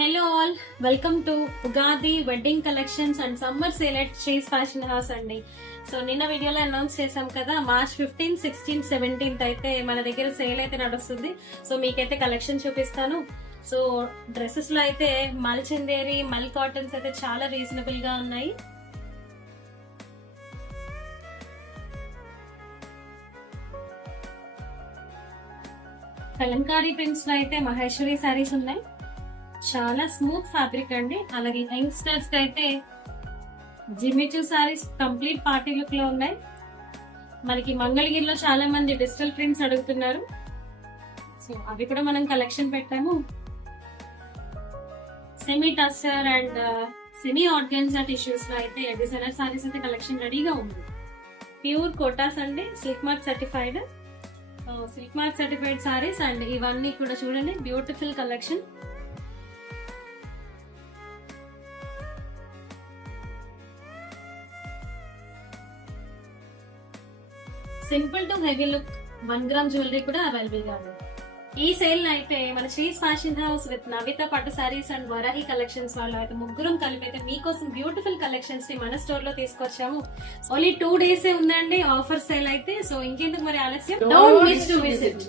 Hello all, welcome to Ugadi wedding collections and summer sale at శ్రీస్ fashion house అండి. So నిన్న వీడియోలో announce చేసాం కదా, మార్చ్ 15, 16, 17 అయితే మన దగ్గర సేల్ అయితే నడుస్తుంది. సో మీకైతే కలెక్షన్ చూపిస్తాను. సో డ్రెస్సెస్ లో అయితే మల్ చందేరి, మల్ కాటన్స్ అయితే చాలా రీజనబుల్ గా ఉన్నాయి. కలంకారీ ప్రింట్స్ లో అయితే మహేశ్వరి సారీస్ ఉన్నాయి. చాలా స్మూత్ ఫ్యాబ్రిక్ అండి. అలాగే యంగ్స్టర్స్ కి అయితే Jimmy Choo saris complete party look లో ఉన్నాయి. మనకి మంగళగిరిలో చాలా మంది డిజిటల్ ప్రింట్స్ అడుగుతున్నారు. సో అవి కూడా మనం కలెక్షన్ పెట్టాము. Semi tussar and semi organza tissues లో అయితే డిజైనర్ సారీస్ అయితే కలెక్షన్ రెడీగా ఉంది. ప్యూర్ కోటాస్ అండి, silk mark certified. Silk mark certified saris and ఇవన్నీ కూడా చూడండి, beautiful collection. Simple to heavy look 1 gram jewellery కూడా అవైలబుల్ గా ఉంది. ఈ సేల్ అయితే మన శ్రీస్ ఫ్యాషన్ హౌస్ విత్ నవిత పట్టు సారీస్ అండ్ వరాహి కలెక్షన్స్ వాళ్ళు అయితే ముగ్గురం కలిపి అయితే మీకోసం బ్యూటిఫుల్ కలెక్షన్స్ ని మన స్టోర్ లో తీసుకొచ్చాము. ఓన్లీ 2 days ఉందండి ఆఫర్ సేల్ అయితే. సో ఇంకెందుకు మరి ఆలస్యం, డోంట్ మిస్ టు విజిట్.